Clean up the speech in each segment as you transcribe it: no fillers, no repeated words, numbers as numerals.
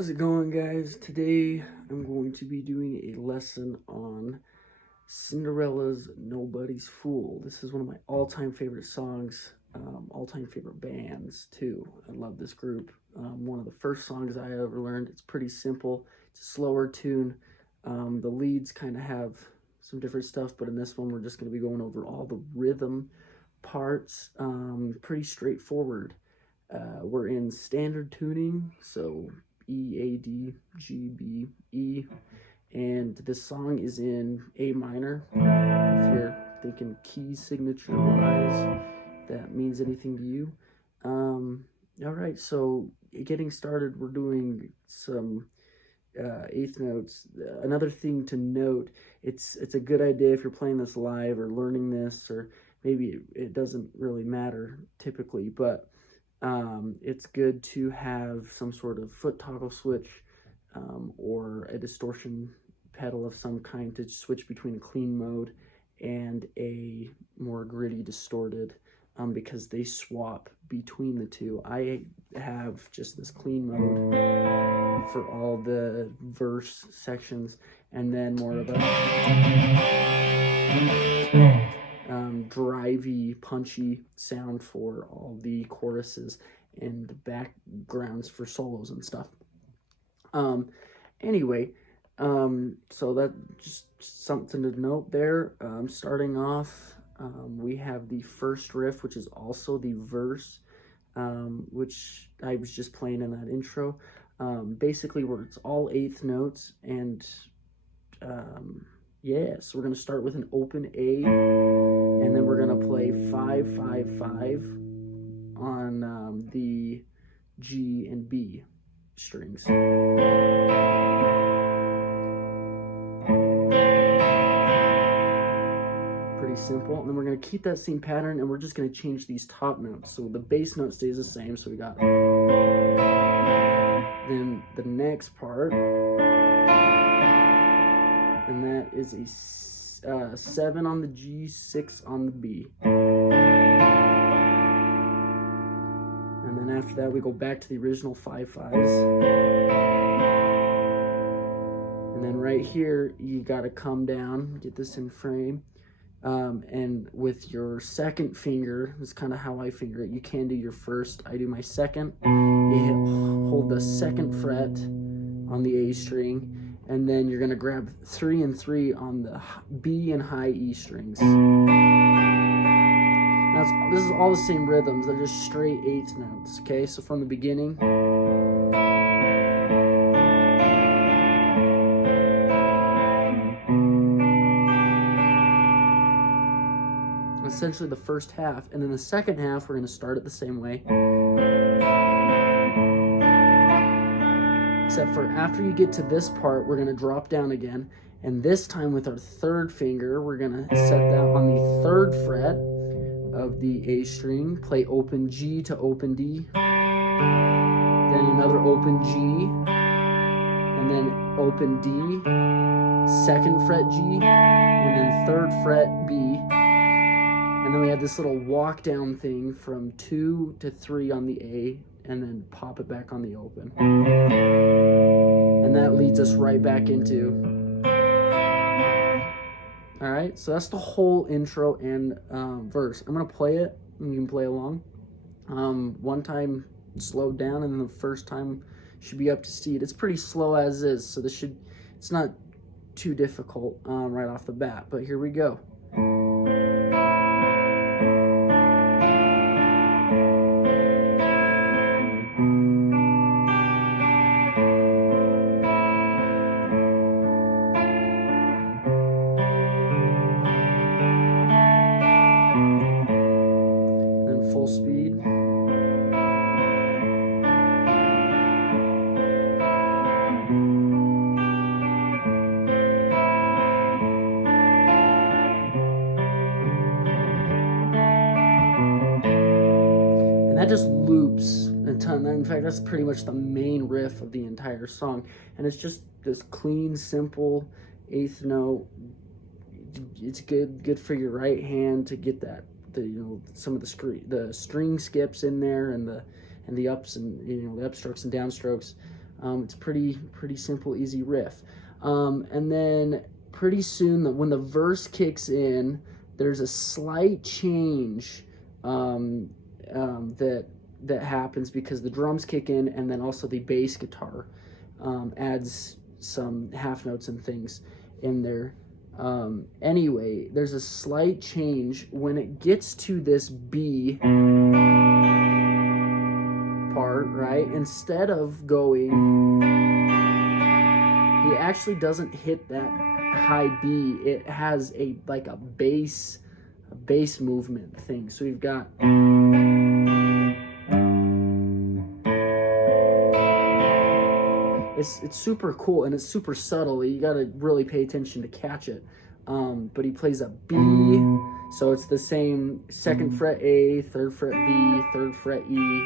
How's it going, guys? Today I'm going to be doing a lesson on Cinderella's Nobody's Fool. This is one of my all-time favorite songs, all-time favorite bands too. I love this group. One of the first songs I ever learned. It's pretty simple. It's a slower tune. The leads kind of have some different stuff, but in this one we're just going to be going over all the rhythm parts. Pretty straightforward. We're in standard tuning, so E, A, D, G, B, E, and this song is in A minor. If you're thinking key signature wise, that means anything to you. All right, so getting started, we're doing some eighth notes. Another thing to note, it's a good idea if you're playing this live or learning this, or maybe it doesn't really matter typically, but it's good to have some sort of foot toggle switch or a distortion pedal of some kind to switch between a clean mode and a more gritty distorted, because they swap between the two. I have just this clean mode for all the verse sections, and then more of a drivey, punchy sound for all the choruses and the backgrounds for solos and stuff. Anyway, so that just something to note there. Starting off, we have the first riff, which is also the verse, which I was just playing in that intro. Basically, where it's all eighth notes, and yeah, so we're going to start with an open A, and then we're going to play 5, 5, 5 on the G and B strings. Pretty simple. And then we're going to keep that same pattern, and we're just going to change these top notes. So the bass note stays the same, so we got... Then the next part, and that is a 7 on the G, 6 on the B. And then after that, we go back to the original 5 5s. And then right here, you got to come down, get this in frame. And with your second finger, this is kind of how I finger it. You can do your first. I do my second. You hold the second fret on the A string, and then you're going to grab 3 and 3 on the B and high E strings. Now this is all the same rhythms. They're just straight eighth notes, okay? So from the beginning. Essentially the first half, and then the second half, we're going to start it the same way. Except for after you get to this part, we're going to drop down again, and this time with our third finger, we're going to set that on the 3rd fret of the A string, play open G to open D, then another open G, and then open D, 2nd fret G, and then 3rd fret B, and then we have this little walk down thing from 2 to 3 on the A, and then pop it back on the open. And that leads us right back into... All right, so that's the whole intro and verse. I'm gonna play it, and you can play along. One time slowed down, and then the first time should be up to speed. It's pretty slow as is, so it's not too difficult right off the bat, but here we go. Full speed. And that just loops a ton. In fact, that's pretty much the main riff of the entire song. And it's just this clean, simple eighth note. It's good for your right hand to get that. Some of the string skips in there, and the ups and the upstrokes and downstrokes. It's pretty simple, easy riff. And then pretty soon, when the verse kicks in, there's a slight change that happens because the drums kick in, and then also the bass guitar adds some half notes and things in there. Anyway, there's a slight change when it gets to this B part, right? Instead of going, he actually doesn't hit that high B. It has a bass movement thing. So we've got it's super cool, and it's super subtle. You got to really pay attention to catch it. But he plays a B, so it's the same 2nd fret A, 3rd fret B, 3rd fret E,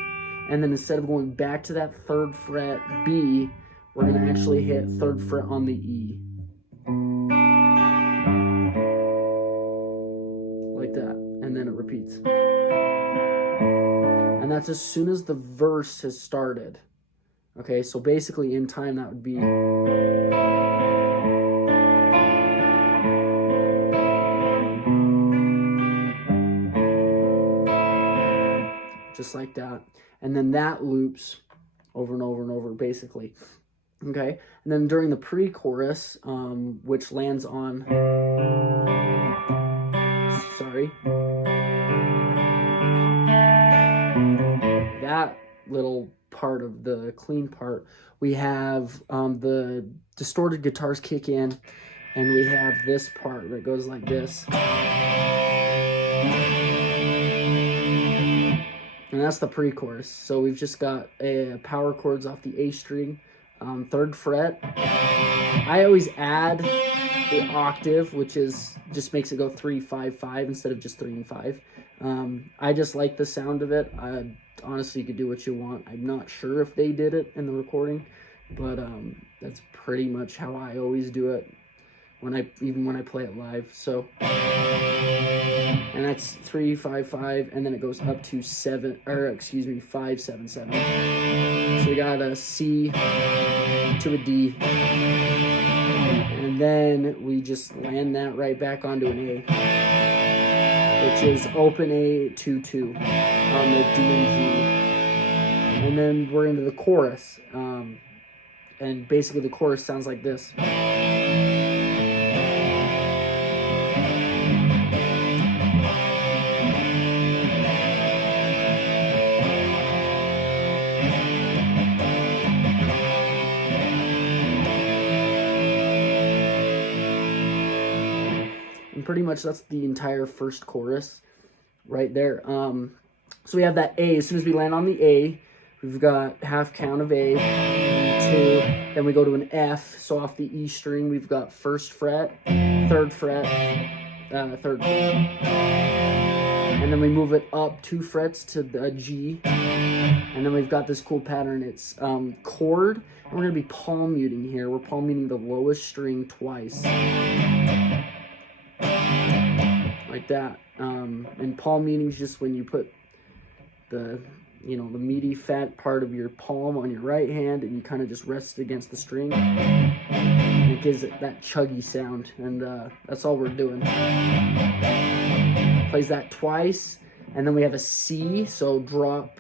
and then instead of going back to that 3rd fret B, we're going to actually hit 3rd fret on the E. Like that, and then it repeats. And that's as soon as the verse has started. Okay, so basically in time that would be... just like that. And then that loops over and over and over, basically. Okay, and then during the pre-chorus, which lands on... sorry. That little part of the clean part, we have the distorted guitars kick in, and we have this part that goes like this. And that's the pre-chorus. So we've just got power chords off the A string, 3rd fret. I always add the octave, which just makes it go 3, 5, 5 instead of just 3 and 5. I just like the sound of it. Honestly, you could do what you want. I'm not sure if they did it in the recording, but that's pretty much how I always do it even when I play it live. So, and that's 3, 5, 5, and then it goes up to 5, 7, 7. So we got a C to a D, and then we just land that right back onto an A, which is open A 2-2 on the D and G. And then we're into the chorus, and basically the chorus sounds like this. And pretty much that's the entire first chorus right there. So we have that A. As soon as we land on the A, we've got half count of A, 2, then we go to an F. So off the E string, we've got 1st fret, 3rd fret, 3rd fret, and then we move it up 2 frets to the G, and then we've got this cool pattern. It's chord, and we're gonna be palm muting here. We're palm muting the lowest string twice, like that. And palm muting is just when you put the meaty fat part of your palm on your right hand, and you kind of just rest it against the string, and it gives it that chuggy sound. And that's all we're doing. Plays that twice, and then we have a C. So drop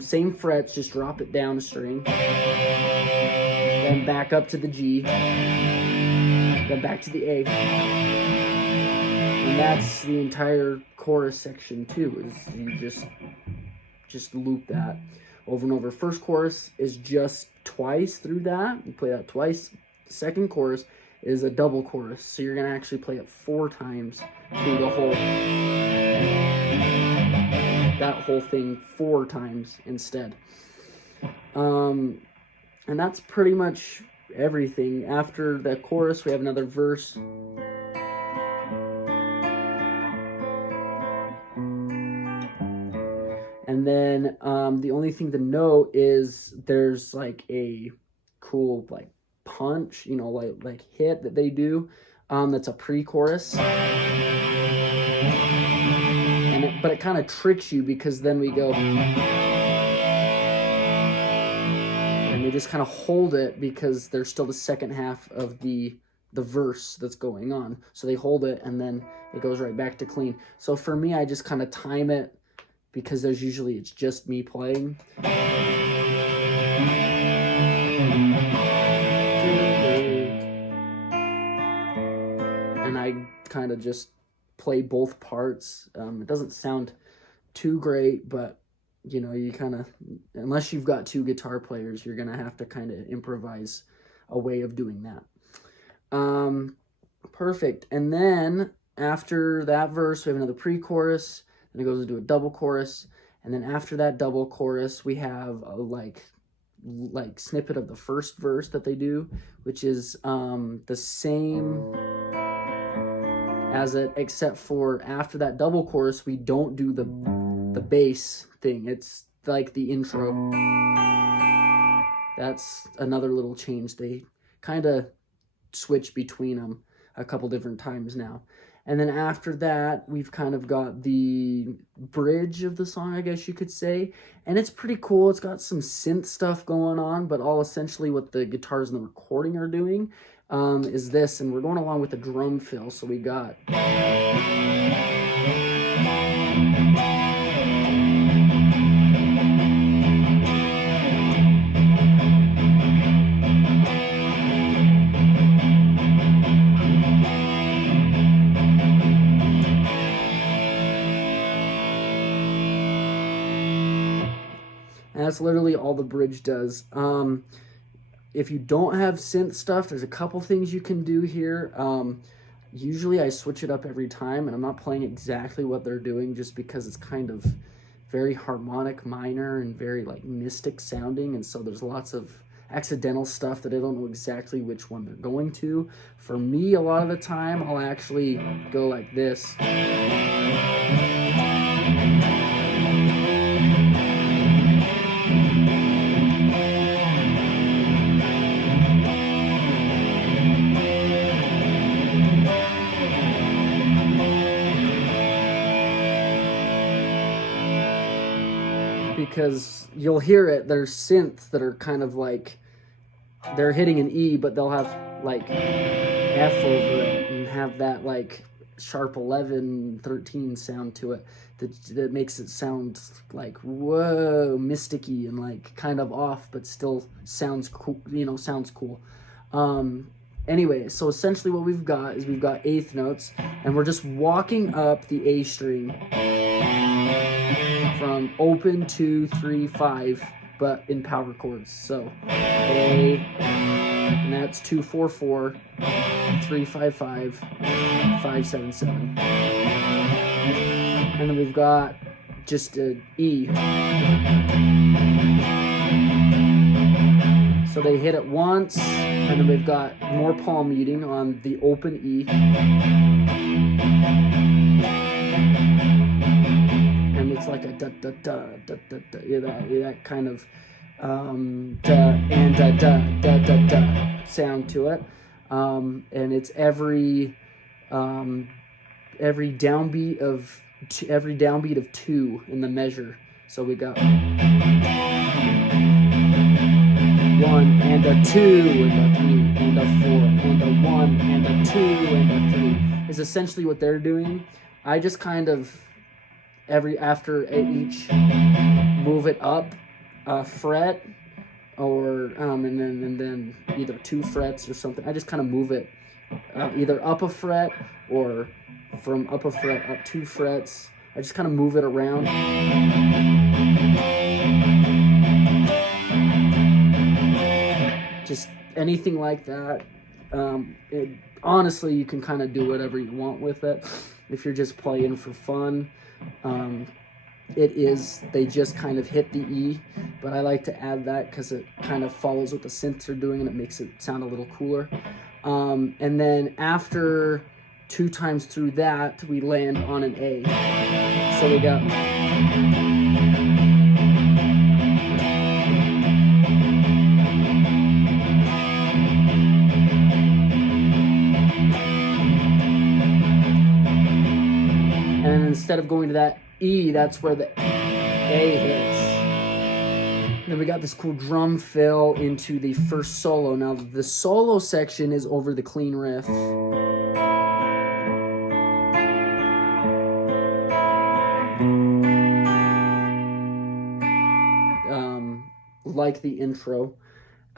same frets, just drop it down a string, then back up to the G, then back to the A. And that's the entire chorus section too, is you just loop that over and over. First chorus is just twice through that. You play that twice. Second chorus is a double chorus, so you're going to actually play it 4 times through that whole thing 4 times instead. And that's pretty much everything. After the chorus, we have another verse. And then the only thing to note is there's like a cool like punch, like hit that they do. That's a pre-chorus. But it kind of tricks you, because then we go and we just kind of hold it because there's still the second half of the verse that's going on. So they hold it and then it goes right back to clean. So for me, I just kind of time it because it's just me playing. And I kind of just play both parts. It doesn't sound too great, but you know, you kind of, unless you've got two guitar players, you're going to have to kind of improvise a way of doing that. Perfect. And then after that verse, we have another pre-chorus, and it goes into a double chorus. And then after that double chorus, we have a like snippet of the first verse that they do, which is the same as it, except for after that double chorus, we don't do the bass thing. It's like the intro. That's another little change. They kind of switch between them a couple different times now. And then after that, we've kind of got the bridge of the song, I guess you could say. And it's pretty cool. It's got some synth stuff going on, but all essentially what the guitars in the recording are doing is this. And we're going along with the drum fill. So we got... And that's literally all the bridge does. If you don't have synth stuff, there's a couple things you can do here. Usually I switch it up every time, and I'm not playing exactly what they're doing just because it's kind of very harmonic minor and very like mystic sounding, and so there's lots of accidental stuff that I don't know exactly which one they're going to. For me, a lot of the time, I'll actually go like this. Because you'll hear it, there's synths that are kind of like, they're hitting an E, but they'll have like F over it and have that like sharp 11, 13 sound to it that makes it sound like, whoa, mysticky and like kind of off, but still sounds cool, sounds cool. Anyway, so essentially what we've got is we've got eighth notes, and we're just walking up the A string from open 2, 3, 5, but in power chords. So A, and that's 2, 4, 4, 3, 5, 5, 5, 7, 7. And then we've got just an E. So they hit it once, and then we've got more palm muting on the open E. And it's like a da da da da da da, that kind of da and da da da da da sound to it, and it's every downbeat of 2 in the measure. So we got 1 and a 2 and a 3 and a 4 and a 1 and a 2 and a 3 is essentially what they're doing. I just kind of after each move it up a fret, or and then either 2 frets or something. I just kind of move it either up a fret or from up a fret up 2 frets. I just kind of move it around. Just anything like that. Honestly, you can kind of do whatever you want with it if you're just playing for fun. They just kind of hit the E, but I like to add that because it kind of follows what the synths are doing and it makes it sound a little cooler. And then after 2 times through that, we land on an A. So we got... And instead of going to that E, that's where the A hits. Then we got this cool drum fill into the first solo. Now the solo section is over the clean riff. Like the intro.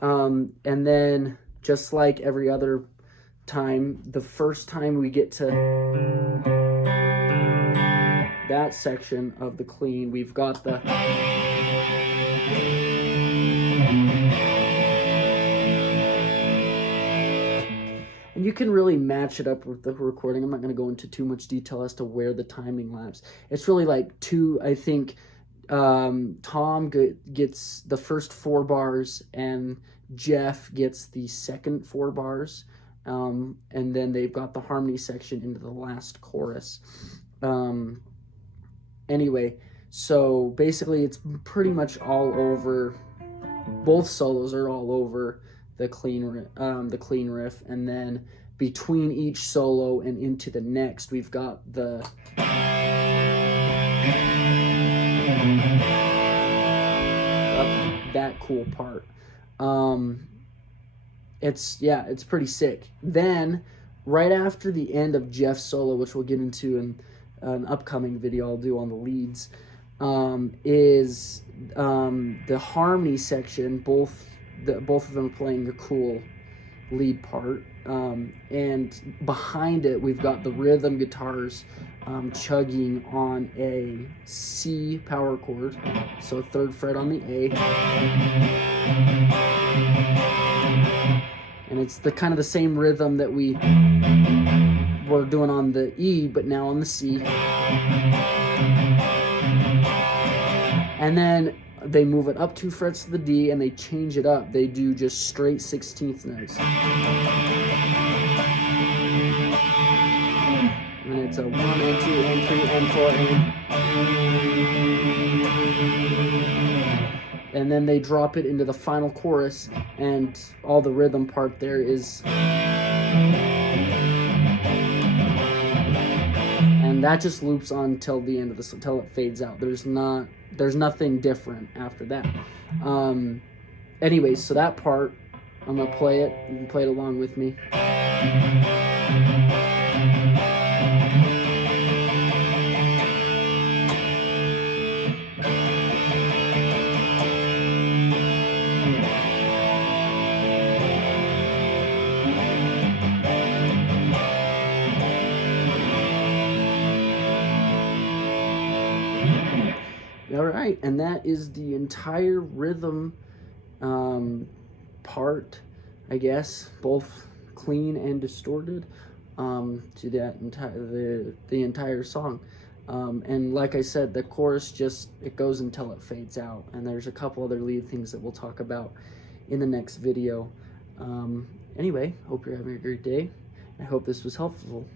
And then just like every other time, the first time we get to that section of the clean, we've got the and you can really match it up with the recording. I'm not going to go into too much detail as to where the timing lapse. It's really like two, I think Tom gets the first 4 bars and Jeff gets the second 4 bars. And then they've got the harmony section into the last chorus. Anyway, so basically it's pretty much all over. Both solos are all over the clean riff, and then between each solo and into the next, we've got that cool part. It's pretty sick. Then right after the end of Jeff's solo, which we'll get into in an upcoming video I'll do on the leads, is the harmony section. Both of them playing a cool lead part, and behind it we've got the rhythm guitars chugging on a C power chord, so 3rd fret on the A, and it's the kind of the same rhythm that we were doing on the E, but now on the C. And then they move it up 2 frets to the D, and they change it up. They do just straight 16th notes. And it's a 1 and 2 and 3 and 4 and then they drop it into the final chorus, and all the rhythm part there is, and that just loops on till the end of this, until it fades out. There's nothing different after that. Anyways, so that part, I'm gonna play it. You can play it along with me. All right, and that is the entire rhythm part, I guess, both clean and distorted, to that the entire song. And like I said, the chorus it goes until it fades out, and there's a couple other lead things that we'll talk about in the next video. Anyway, hope you're having a great day. I hope this was helpful.